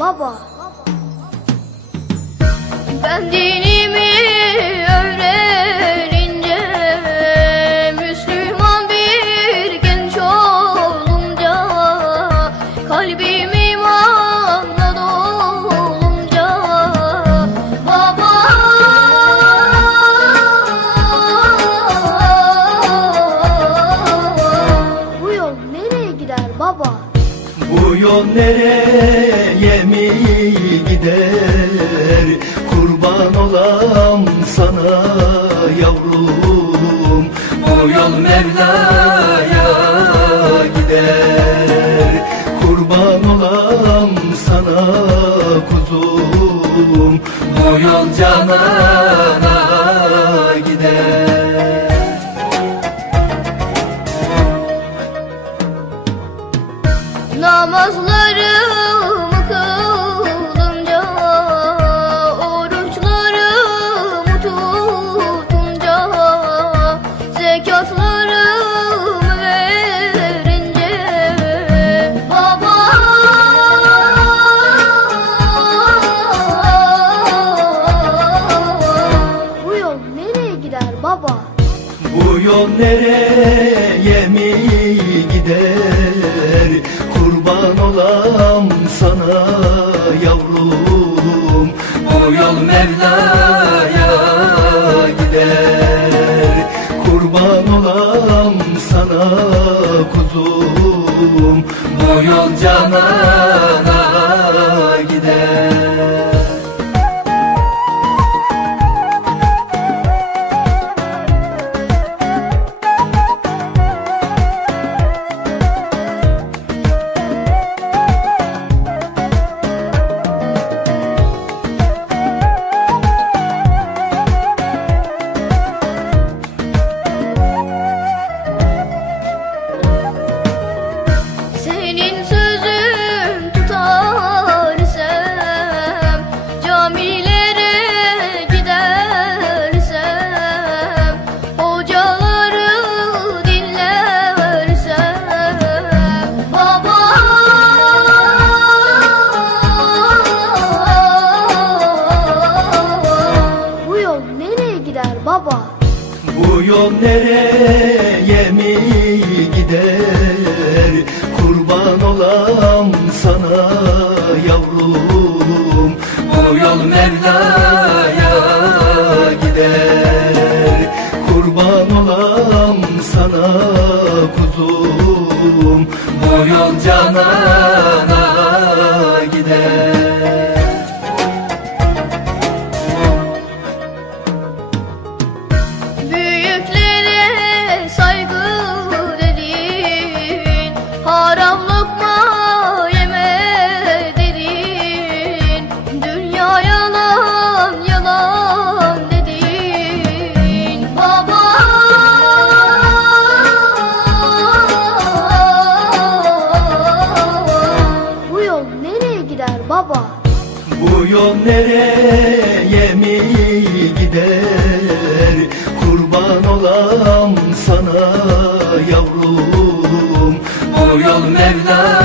baba? Ben dinimi öğrenince Müslüman bir genç olunca Kalbim imanla dolunca Baba Bu yol nereye gider baba? Bu yol nereye mi gider? Kurban olam sana yavrum. Bu yol Mevla'ya gider. Kurban olam sana kuzum. Bu yol canana Namazlarımı kılınca Oruçlarımı tutunca Zekatlarımı verince Baba Bu yol nereye gider baba? Bu yol nereye mi gider Kurban olam sana yavrum. Bu yol Mevla'ya gider. Kurban olam sana kuzum. Bu yol canana baba? Bu yol nereye mi gider? Kurban olam sana yavrum. Bu yol Mevla'ya gider. Kurban olam sana kuzum. Bu yol canana Bu yol nereye mi gider? Kurban olam sana yavrum. Bu yol Mevla'ya